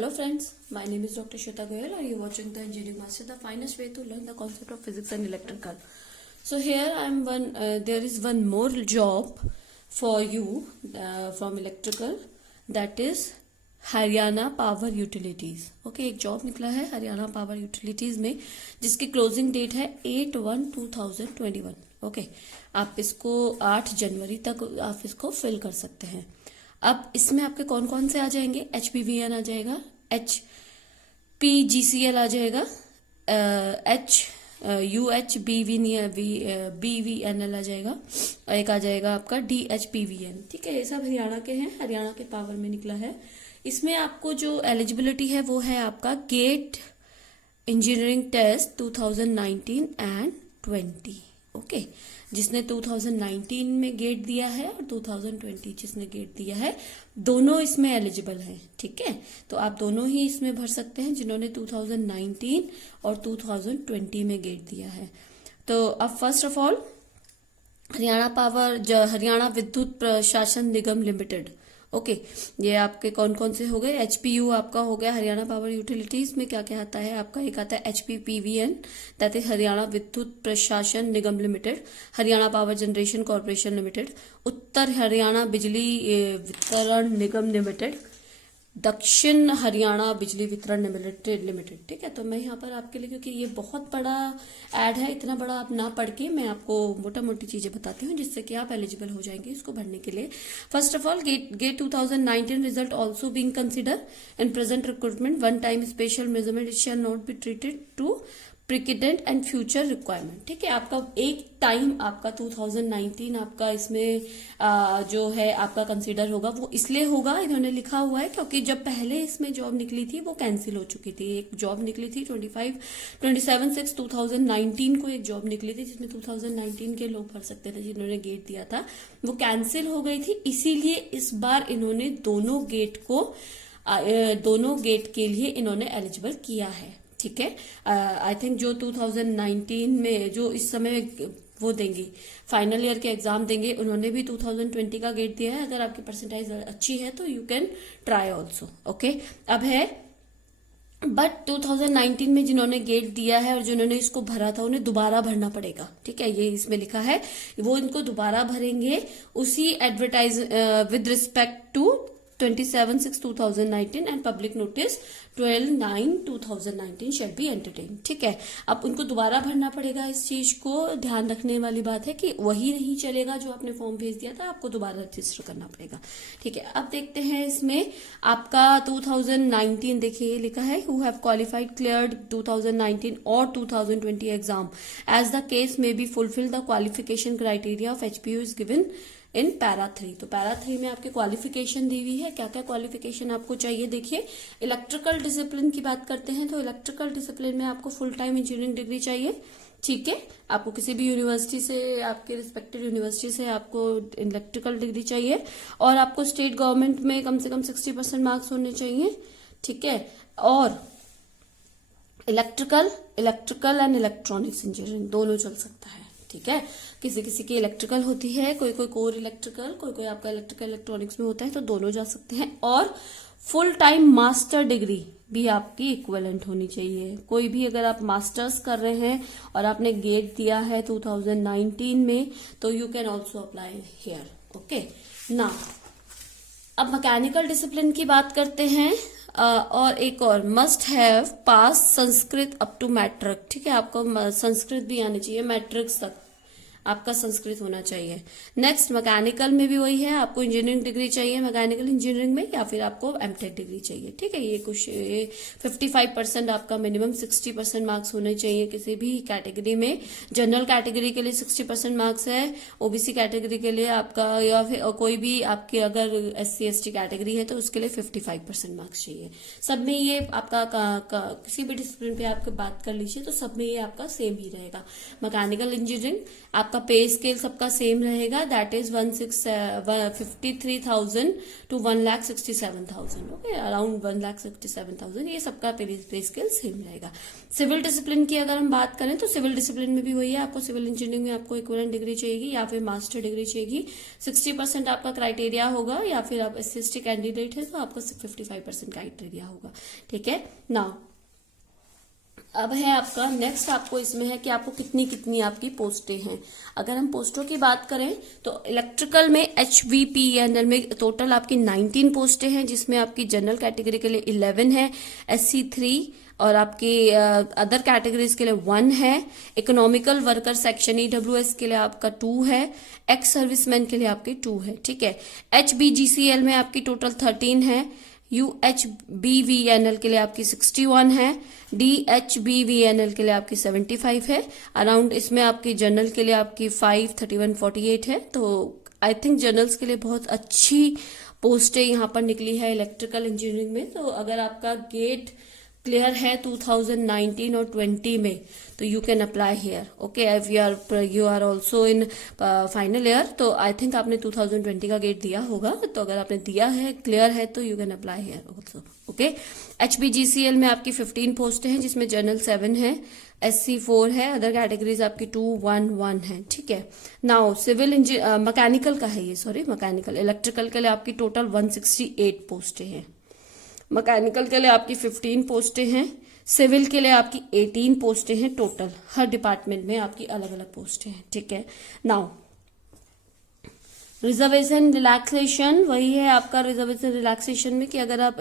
Hello friends, my name is Dr. Shweta Goyal. Are you watching the Engineering Master, the finest way to learn the concept of physics and electrical? So here there is one more job for you from electrical, that is Haryana power utilities. Okay, एक job निकला है Haryana power utilities में जिसकी closing date है 8/1/2021. Okay, आप इसको 8 जनवरी तक आप इसको फिल कर सकते हैं. अब इसमें आपके कौन कौन से आ जाएंगे? HPVN आ जाएगा, HPGCL आ जाएगा, BVNL आ जाएगा, एक आ जाएगा आपका DHPVN. ठीक है, ये सब हरियाणा के हैं, हरियाणा के पावर में निकला है. इसमें आपको जो एलिजिबिलिटी है वो है आपका GATE engineering test 2019 and 20. Okay, जिसने 2019 में गेट दिया है और 2020 जिसने गेट दिया है, दोनों इसमें एलिजिबल हैं. ठीक है, तो आप दोनों ही इसमें भर सकते हैं जिन्होंने 2019 और 2020 में गेट दिया है. तो अब first of all Haryana Vidyut Prashasan Nigam limited. Okay, ये आपके कौन कौन से हो गए? HPU आपका हो गया, हरियाणा पावर यूटिलिटीज में क्या क्या आता है आपका? एक आता है HPPVN, that is Haryana Vidyut Prashasan Nigam limited, Haryana power generation corporation limited, Uttar Haryana Bijli Vitran Nigam limited, दक्षिण हरियाणा बिजली वितरण लिमिटेड. ठीक है, तो मैं यहाँ पर आपके लिए, क्योंकि ये बहुत बड़ा ऐड है, इतना बड़ा आप ना पढ़ के मैं आपको मोटा मोटी चीजें बताती हूँ जिससे कि आप एलिजिबल हो जाएंगे इसको भरने के लिए. First of all, GATE 2019 result also being consider in present recruitment. One time special measurement it shall not be treated to precedent and future requirement. ठीक है, आपका एक टाइम आपका 2019 आपका इसमेमें जो है आपका कंसीडर होगा. वो इसलिए होगा, इन्होंने लिखा हुआ है क्योंकि जब पहले इसमें जॉब निकली थी वो कैंसिल हो चुकी थी. एक जॉब निकली थी 27/6/2019 को एक जॉब निकली थी जिसमें 2019 के लोग भर सकते थे जिन्होंने गेट दिया था, वो कैंसिल हो गई थी. इसीलिए इस बार इन्होंने दोनों गेट के लिए इन्होंने एलिजिबल किया है. ठीक है, आई थिंक जो 2019 में जो इस समय वो देंगे, फाइनल ईयर के एग्जाम देंगे, उन्होंने भी 2020 का गेट दिया है. अगर आपकी परसेंटेज अच्छी है तो you can try also. Okay, अब है बट 2019 में जिन्होंने गेट दिया है और जिन्होंने इसको भरा था उन्हें दोबारा भरना पड़ेगा. ठीक है, ये इसमें लिखा है, वो इनको दोबारा भरेंगे उसी advertise with respect to 27/6/2019 and public notice 12/9/2019 shall be entertain. ठीक है, अब उनको दोबारा भरना पड़ेगा. इस चीज को ध्यान रखने वाली बात है कि वही नहीं चलेगा जो आपने फॉर्म भेज दिया था, आपको दोबारा रजिस्टर करना पड़ेगा. ठीक है, अब देखते हैं इसमें आपका 2019 देखिए लिखा है, हु हैव क्वालिफाइड क्लियर्ड 2019 और 2020 exam as the case may be fulfil the qualification criteria of HPU is given in para 3. तो पैरा 3 में आपके क्वालिफिकेशन दी हुई है. क्या क्या क्वालिफिकेशन आपको चाहिए? देखिए, इलेक्ट्रिकल डिसिप्लिन की बात करते हैं तो इलेक्ट्रिकल डिसिप्लिन में आपको फुल टाइम इंजीनियरिंग डिग्री चाहिए. ठीक है, आपको किसी भी यूनिवर्सिटी से, आपके रिस्पेक्टिव यूनिवर्सिटी से आपको इलेक्ट्रिकल डिग्री चाहिए और आपको स्टेट गवर्नमेंट में कम से कम 60% मार्क्स होने चाहिए. ठीक है, और इलेक्ट्रिकल एंड इलेक्ट्रॉनिक्स इंजीनियरिंग दोनों चल सकता है. ठीक है, किसी किसी की इलेक्ट्रिकल होती है, कोई कोई कोर इलेक्ट्रिकल, कोई आपका इलेक्ट्रिकल इलेक्ट्रॉनिक्स में होता है, तो दोनों जा सकते हैं. और फुल टाइम मास्टर डिग्री भी आपकी इक्विवेलेंट होनी चाहिए. कोई भी अगर आप मास्टर्स कर रहे हैं और आपने गेट दिया है 2019 में तो you can also apply here. Okay, ना अब मैकेनिकल डिसिप्लिन की बात करते हैं. और एक और, must have pass Sanskrit up to matric. ठीक है, आपको संस्कृत भी आनी चाहिए, मैट्रिक्स तक आपका संस्कृत होना चाहिए. नेक्स्ट, मैकेनिकल में भी वही है, आपको इंजीनियरिंग डिग्री चाहिए मैकेनिकल इंजीनियरिंग में, या फिर आपको एमटेक डिग्री चाहिए. ठीक है, ये कुछ 55% आपका मिनिमम 60% मार्क्स होने चाहिए किसी भी कैटेगरी में. जनरल कैटेगरी के लिए 60% मार्क्स है, ओबीसी कैटेगरी के लिए आपका, या फिर कोई भी आपकी अगर SC/ST कैटेगरी है तो उसके लिए 55% मार्क्स चाहिए. सब में ये आपका किसी भी डिसिप्लिन पे आपके बात कर लीजिए तो सब में ये आपका सेम ही रहेगा. मैकेनिकल इंजीनियरिंग आप आपका पे स्केल सबका सेम रहेगा, that is 53,000 to 1,67,000। Okay, around 1,67,000 ये सबका पे स्केल सेम रहेगा। सिविल डिसिप्लिन की अगर हम बात करें तो सिविल डिसिप्लिन में भी वही है, आपको सिविल इंजीनियरिंग में आपको इक्विवेलेंट डिग्री चाहिए या फिर मास्टर डिग्री चाहिए। 60% आपका क्राइटेरिया होगा, या फिर आप SC/ST कैंडिडेट है तो आपका 55% क्राइटेरिया होगा। ठीक है ना। अब है आपका नेक्स्ट, आपको इसमें है कि आपको कितनी कितनी आपकी पोस्टें हैं। अगर हम पोस्टों की बात करें तो इलेक्ट्रिकल में HVPENL में टोटल आपकी 19 पोस्टें हैं, जिसमें आपकी जनरल कैटेगरी के लिए 11 है, SC 3 और आपकी अदर कैटेगरीज के लिए 1 है, इकोनॉमिकल वर्कर सेक्शन EWS के लिए आपका 2 है, एक्स सर्विसमैन के लिए आपकी 2 है। ठीक है। HBGCL में आपकी टोटल 13 है, UHBVNL के लिए आपकी 61 है, DHBVNL के लिए आपकी 75 है, अराउंड इसमें आपकी जनरल के लिए आपकी 5, 31, 48 है। तो आई थिंक जनरल्स के लिए बहुत अच्छी पोस्टें यहाँ पर निकली है इलेक्ट्रिकल इंजीनियरिंग में। तो अगर आपका गेट क्लियर है 2019 और 20 में तो you can apply here. Okay, if you are also in final year तो आई थिंक आपने 2020 का गेट दिया होगा, तो अगर आपने दिया है, क्लियर है, तो you can apply here also. Okay. HBGCL में आपकी 15 पोस्ट हैं, जिसमें जनरल 7 है, SC 4 है, अदर कैटेगरीज आपकी 2, 1, 1 है। ठीक है। नाउ सिविल मैकेनिकल का है ये, सॉरी मैकेनिकल। इलेक्ट्रिकल के लिए आपकी टोटल 168 पोस्टें हैं, मैकेनिकल के लिए आपकी 15 पोस्टें हैं, सिविल के लिए आपकी 18 पोस्टें हैं टोटल। हर डिपार्टमेंट में आपकी अलग अलग पोस्टें हैं। ठीक है। नाउ रिजर्वेशन रिलैक्सेशन, वही है आपका रिजर्वेशन रिलैक्सेशन में कि अगर आप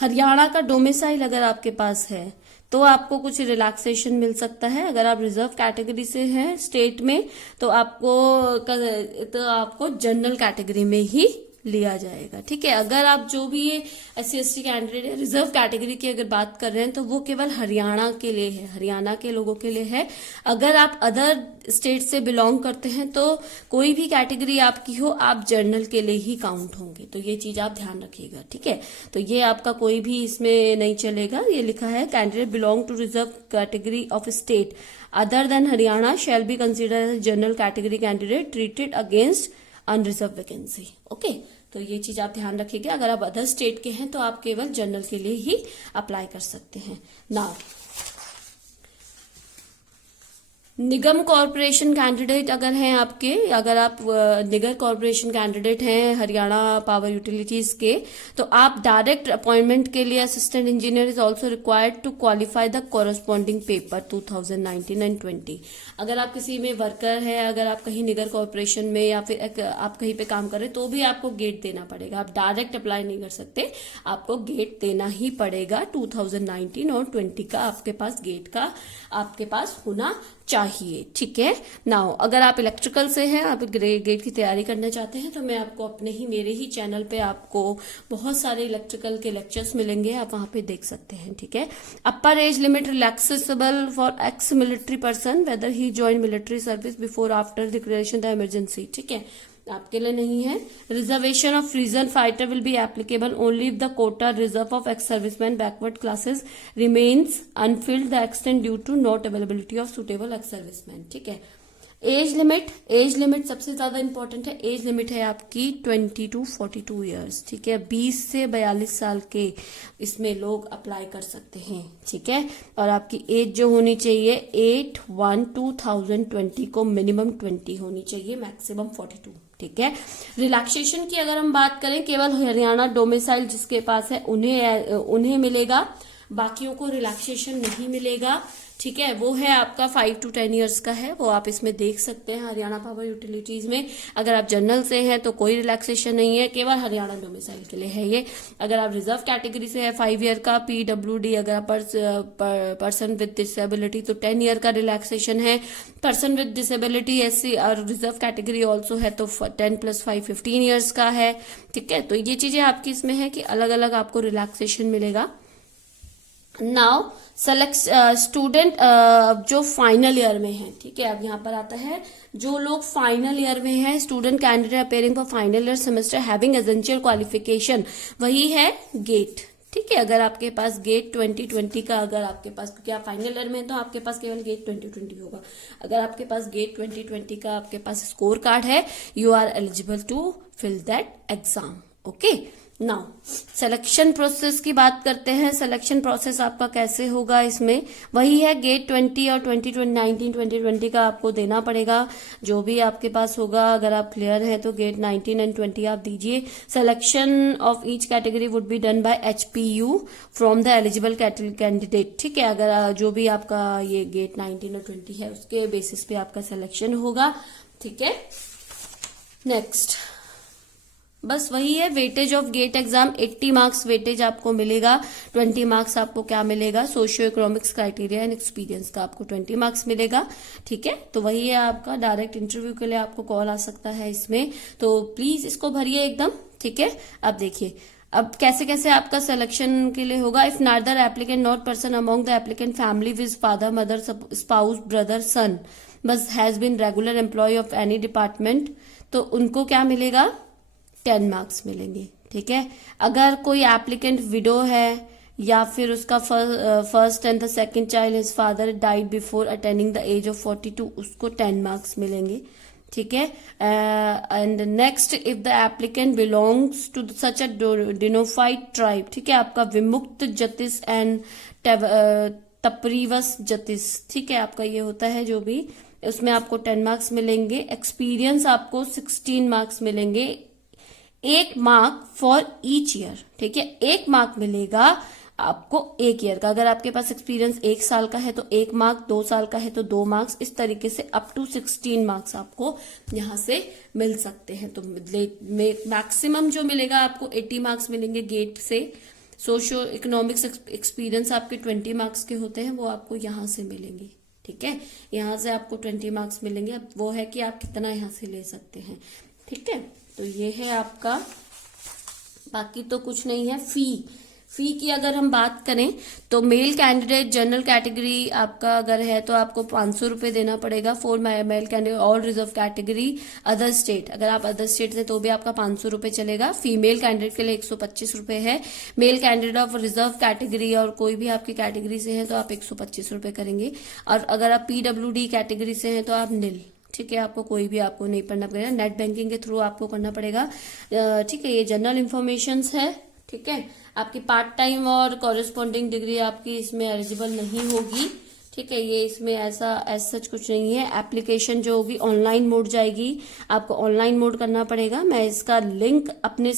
हरियाणा का डोमिसाइल अगर आपके पास है तो आपको कुछ रिलैक्सेशन मिल सकता है। अगर आप रिजर्व कैटेगरी से हैं स्टेट में तो आपको जनरल कैटेगरी में ही लिया जाएगा। ठीक है। अगर आप जो भी ये SC/ST कैंडिडेट है रिजर्व कैटेगरी की अगर बात कर रहे हैं तो वो केवल हरियाणा के लिए है, हरियाणा के लोगों के लिए है। अगर आप अदर स्टेट से बिलोंग करते हैं तो कोई भी कैटेगरी आपकी हो, आप जनरल के लिए ही काउंट होंगे। तो ये चीज आप ध्यान रखिएगा। ठीक है। तो ये आपका कोई भी इसमें नहीं चलेगा। ये लिखा है candidate belong to reserve category of state other than Haryana shall be consider as general category candidate treated against unreserved vacancy. Okay, तो ये चीज आप ध्यान रखिएगा। अगर आप अदर स्टेट के हैं तो आप केवल जनरल के लिए ही अप्लाई कर सकते हैं। नाउ निगम कॉरपोरेशन कैंडिडेट अगर हैं आपके, अगर आप निगर कॉरपोरेशन कैंडिडेट हैं हरियाणा पावर यूटिलिटीज के, तो आप डायरेक्ट अपॉइंटमेंट के लिए assistant engineer is also required to qualify the corresponding paper 2019 and 20। अगर आप किसी में वर्कर है, अगर आप कहीं निगर कॉरपोरेशन में या फिर आप कहीं पे काम कर रहे तो भी आपको गेट देना पड़ेगा। आप डायरेक्ट अप्लाई नहीं कर सकते, आपको गेट देना ही पड़ेगा। 2019 और 20 का आपके पास गेट का आपके पास होना चाहिए। ठीक है। नाउ अगर आप इलेक्ट्रिकल से हैं, आप गेट की तैयारी करना चाहते हैं तो मैं आपको अपने ही मेरे ही चैनल पे आपको बहुत सारे इलेक्ट्रिकल के लेक्चर्स मिलेंगे, आप वहां पे देख सकते हैं। ठीक है। Upper age limit relaxable for ex military person whether he join military service before after declaration the emergency. ठीक है, आपके लिए नहीं है। Reservation of freedom fighter will be applicable only if the quota reserve of ex serviceman backward classes remains unfilled the extend due to not availability of suitable ex serviceman. ठीक है। Age limit सबसे ज्यादा important है। Age limit है आपकी 20 to 42 years. ठीक है। 20 से 42 साल के इसमें लोग अप्लाई कर सकते हैं। ठीक है। और आपकी एज जो होनी चाहिए 8/1/2020 को मिनिमम 20 होनी चाहिए, मैक्सिमम 42। ठीक है। रिलैक्सेशन की अगर हम बात करें, केवल हरियाणा डोमिसाइल जिसके पास है उन्हें मिलेगा, बाकियों को रिलैक्सेशन नहीं मिलेगा। ठीक है। वो है आपका 5 to 10 ईयर्स का है, वो आप इसमें देख सकते हैं हरियाणा पावर यूटिलिटीज में। अगर आप जनरल से हैं तो कोई रिलैक्सेशन नहीं है, केवल हरियाणा डोमिसाइल के लिए है ये। अगर आप रिजर्व कैटेगरी से है 5 ईयर का PWD, अगर आप पर्सन विद डिसेबिलिटी तो 10 ईयर का रिलैक्सेशन है। पर्सन विद डिसेबिलिटी SC और रिजर्व कैटेगरी ऑल्सो है तो 10 + 5 15 ईयर्स का है। ठीक है। तो ये चीजें आपकी इसमें है कि अलग अलग आपको रिलैक्सेशन मिलेगा। नाउ सेलेक्ट स्टूडेंट जो फाइनल ईयर में है। ठीक है। अब यहाँ पर आता है जो लोग फाइनल ईयर में है, student candidate appearing for final year semester having essential qualification, वही है गेट। ठीक है। अगर आपके पास गेट 2020 का, अगर आपके पास, क्योंकि आप फाइनल ईयर में हैं तो आपके पास केवल गेट 2020 होगा, अगर आपके पास गेट 2020 का आपके पास स्कोर कार्ड है, you are eligible to fill that exam. Okay, now selection process की बात करते हैं। सिलेक्शन प्रोसेस आपका कैसे होगा, इसमें वही है, गेट 20 और 2020 का आपको देना पड़ेगा, जो भी आपके पास होगा। अगर आप क्लियर हैं तो गेट 19 एंड 20 आप दीजिए। Selection of each category would be done by HPU from the eligible candidate. ठीक है, अगर जो भी आपका ये गेट 19 और 20 है उसके बेसिस पे आपका सिलेक्शन होगा। ठीक है, नेक्स्ट बस वही है, weightage of GATE exam 80 marks weightage आपको मिलेगा। 20 मार्क्स आपको क्या मिलेगा, socio economics criteria and experience का आपको 20 मार्क्स मिलेगा। ठीक है, तो वही है आपका, डायरेक्ट इंटरव्यू के लिए आपको कॉल आ सकता है इसमें, तो प्लीज इसको भरिए एकदम। ठीक है, अब देखिए अब कैसे कैसे आपका सिलेक्शन के लिए होगा। If neither applicant not person among the applicant family with father mother spouse brother son bus has been regular employ of any department, तो उनको क्या मिलेगा, 10 मार्क्स मिलेंगे। ठीक है, अगर कोई एप्लीकेंट विडो है या फिर उसका first and the second child his father died before attaining the age of 42, उसको 10 मार्क्स मिलेंगे। ठीक है, and next if the applicant belongs to such a denotified tribe, ठीक है, आपका विमुक्त जतिस एंड तपरीवस जतिस, ठीक है, आपका ये होता है जो भी, उसमें आपको 10 मार्क्स मिलेंगे। एक्सपीरियंस आपको 16 मार्क्स मिलेंगे, 1 मार्क फॉर ईच ईयर। ठीक है, 1 मार्क मिलेगा आपको 1 ईयर का। अगर आपके पास एक्सपीरियंस 1 साल का है तो 1 मार्क, 2 साल का है तो 2 मार्क्स, इस तरीके से अप टू 16 मार्क्स आपको यहां से मिल सकते हैं। तो मैक्सिमम जो मिलेगा आपको 80 मार्क्स मिलेंगे गेट से। सोशियो इकोनॉमिक्स एक्सपीरियंस आपके 20 मार्क्स के होते हैं, वो आपको यहां से मिलेंगे। ठीक है, यहां से आपको 20 मार्क्स मिलेंगे। अब वो है कि आप कितना यहां से ले सकते हैं। ठीक है, तो ये है आपका, बाकी तो कुछ नहीं है। फी की अगर हम बात करें तो मेल कैंडिडेट जनरल कैटेगरी आपका अगर है तो आपको 500 रुपए देना पड़ेगा। For male candidate all reserve category other state, अगर आप अदर स्टेट से तो भी आपका 500 रुपए चलेगा। फीमेल कैंडिडेट के लिए 125 रुपए है। Male candidate of reserve category और कोई भी आपकी कैटेगरी से है तो आप 125 रुपए करेंगे। और अगर आप PWD कैटेगरी से हैं तो आप निल। ठीक है, आपको कोई भी आपको नहीं पढ़ना पड़ेगा, नेट बैंकिंग के थ्रू आपको करना पड़ेगा। ठीक है, ये जनरल इन्फॉर्मेशन है। ठीक है, आपकी पार्ट टाइम और कॉरेस्पॉन्डिंग डिग्री आपकी इसमें एलिजिबल नहीं होगी। ठीक है, ये इसमें ऐसा सच कुछ नहीं है। एप्लीकेशन जो होगी ऑनलाइन मोड जाएगी, आपको ऑनलाइन मोड करना पड़ेगा। मैं इसका लिंक अपने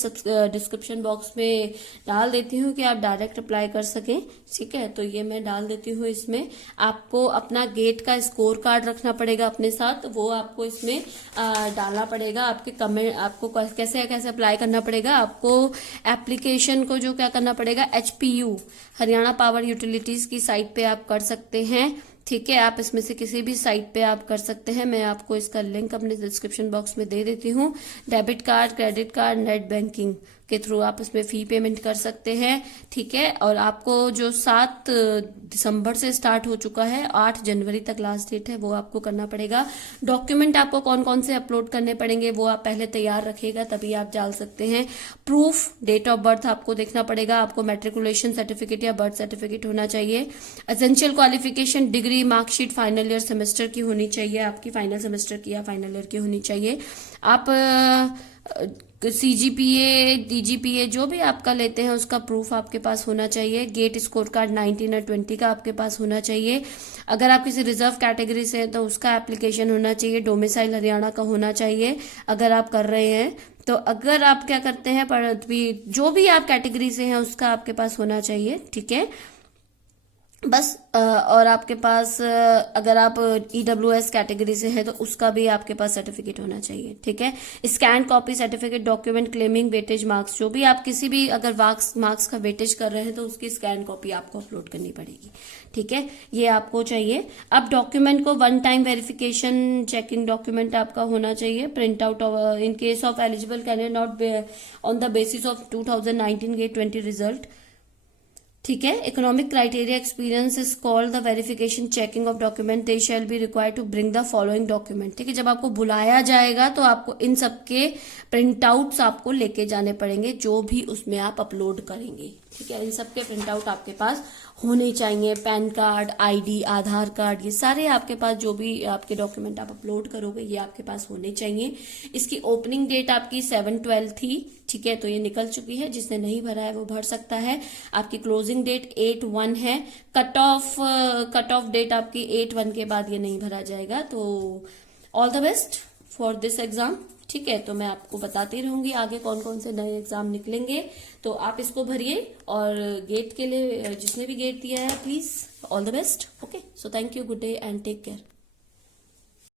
डिस्क्रिप्शन बॉक्स में डाल देती हूँ कि आप डायरेक्ट अप्लाई कर सकें। ठीक है, तो ये मैं डाल देती हूँ। इसमें आपको अपना गेट का स्कोर कार्ड रखना पड़ेगा अपने साथ, वो आपको इसमें डालना पड़ेगा। आपके कमेंट आपको कैसे कैसे अप्लाई करना पड़ेगा, आपको एप्लीकेशन को जो क्या करना पड़ेगा, HPU हरियाणा पावर यूटिलिटीज की साइट पे आप कर सकते हैं। ठीक है, आप इसमें से किसी भी साइट पे आप कर सकते हैं। मैं आपको इसका लिंक अपने डिस्क्रिप्शन बॉक्स में दे देती हूँ। Debit card, credit card, net banking के थ्रू आप इसमें फी पेमेंट कर सकते हैं। ठीक है, और आपको जो 7 दिसंबर से स्टार्ट हो चुका है, 8 जनवरी तक लास्ट डेट है, वो आपको करना पड़ेगा। डॉक्यूमेंट आपको कौन कौन से अपलोड करने पड़ेंगे वो आप पहले तैयार रखिएगा, तभी आप डाल सकते हैं। प्रूफ, डेट ऑफ बर्थ आपको देखना पड़ेगा। आपको मैट्रिकुलेशन सर्टिफिकेट या बर्थ सर्टिफिकेट होना चाहिए। Essential qualification degree, marksheet final year semester की होनी चाहिए, आपकी फाइनल सेमेस्टर की या फाइनल ईयर की होनी चाहिए। आप CGPA, DGPA जो भी आपका लेते हैं उसका प्रूफ आपके पास होना चाहिए। गेट स्कोर कार्ड 19 और 20 का आपके पास होना चाहिए। अगर आप किसी रिजर्व कैटेगरी से हैं तो उसका एप्लीकेशन होना चाहिए। डोमिसाइल हरियाणा का होना चाहिए अगर आप कर रहे हैं तो। अगर आप क्या करते हैं, पर जो भी आप कैटेगरी से हैं उसका आपके पास होना चाहिए। ठीक है, बस और आपके पास अगर आप EWS कैटेगरी से है तो उसका भी आपके पास सर्टिफिकेट होना चाहिए। ठीक है, scan copy certificate, document claiming weightage marks, जो भी आप किसी भी अगर मार्क्स का वेटेज कर रहे हैं तो उसकी स्कैन कॉपी आपको अपलोड करनी पड़ेगी। ठीक है, ये आपको चाहिए। अब डॉक्यूमेंट को 1 टाइम वेरिफिकेशन चेकिंग डॉक्यूमेंट आपका होना चाहिए। Print out in case of eligible candidate not on the basis of 2019 GATE 20 result. ठीक है, economic criteria experience is called the verification checking of document, they shall be required to bring the following document. ठीक है, जब आपको बुलाया जाएगा तो आपको इन सब के प्रिंट आउट्स आपको लेके जाने पड़ेंगे, जो भी उसमें आप अपलोड करेंगे। ठीक है। इन सब के प्रिंट आउट आपके पास होने चाहिए। पैन कार्ड, आईडी, आधार कार्ड, ये सारे आपके पास जो भी आपके डॉक्यूमेंट आप अपलोड करोगे ये आपके पास होने चाहिए। इसकी ओपनिंग डेट आपकी 7/12 थी, ठीक है, तो ये निकल चुकी है। जिसने नहीं भरा है वो भर सकता है। आपकी क्लोजिंग डेट 8/1 है। कट ऑफ डेट आपकी 8/1 के बाद ये नहीं भरा जाएगा। तो all the best for this exam, ठीक है। तो मैं आपको बताती रहूंगी आगे कौन कौन से नए एग्जाम निकलेंगे, तो आप इसको भरिए। और गेट के लिए जिसने भी गेट दिया है please all the best. Okay, so thank you, good day and take care.